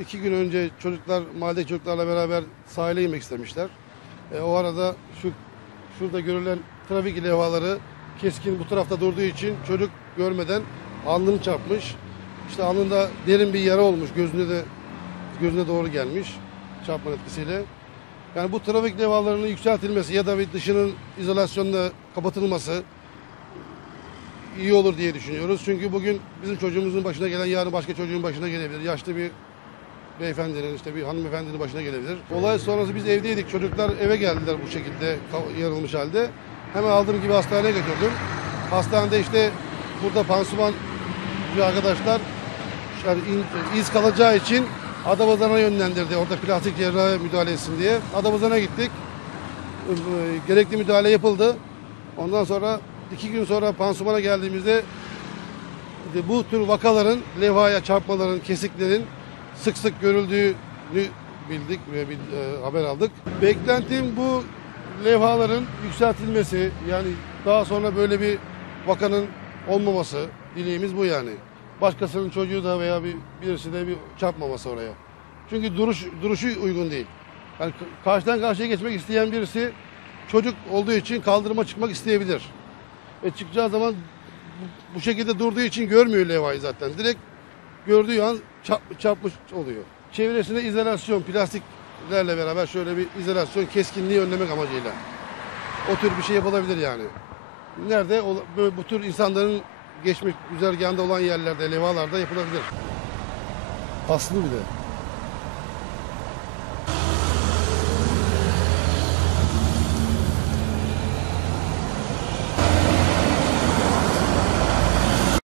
İki gün önce çocuklar, mahalle çocuklarla beraber sahile inmek istemişler. E, o arada şu şurada görülen trafik levhaları keskin bu tarafta durduğu için çocuk görmeden alnını çarpmış. İşte alnında derin bir yara olmuş. Gözüne de gözüne doğru gelmiş çarpma etkisiyle. Yani bu trafik levhalarının yükseltilmesi ya da bir dışının izolasyonla kapatılması iyi olur diye düşünüyoruz. Çünkü bugün bizim çocuğumuzun başına gelen yarın başka çocuğun başına gelebilir. Yaşlı bir beyefendinin işte bir hanımefendinin başına gelebilir. Olay sonrası biz evdeydik. Çocuklar eve geldiler bu şekilde yarılmış halde. Hemen aldığım gibi hastaneye götürdüm. Hastanede işte burada pansuman bir arkadaşlar yani iz kalacağı için Adapazarı'na yönlendirdi. Orada plastik cerrahi müdahale etsin diye. Adapazarı'na gittik. Ee, Gerekli müdahale yapıldı. Ondan sonra iki gün sonra pansumana geldiğimizde işte bu tür vakaların levhaya çarpmaların, kesiklerin sık sık görüldüğünü bildik ve bil- e, haber aldık. Beklentim bu levhaların yükseltilmesi yani daha sonra böyle bir vakanın olmaması dileğimiz bu yani. Başkasının çocuğu da veya bir birisi de bir çarpmaması oraya. Çünkü duruş duruşu uygun değil. Yani karşıdan karşıya geçmek isteyen birisi çocuk olduğu için kaldırıma çıkmak isteyebilir. Ve çıkacağı zaman bu- şekilde durduğu için görmüyor levhayı zaten. Direkt gördüğü an çarp- çarpmış oluyor. Çevresinde izolasyon, plastiklerle beraber şöyle bir izolasyon, keskinliği önlemek amacıyla. O tür bir şey yapılabilir yani. Nerede? Bu tür insanların geçmek güzergahında olan yerlerde, levhalarda yapılabilir. Paslı bir de.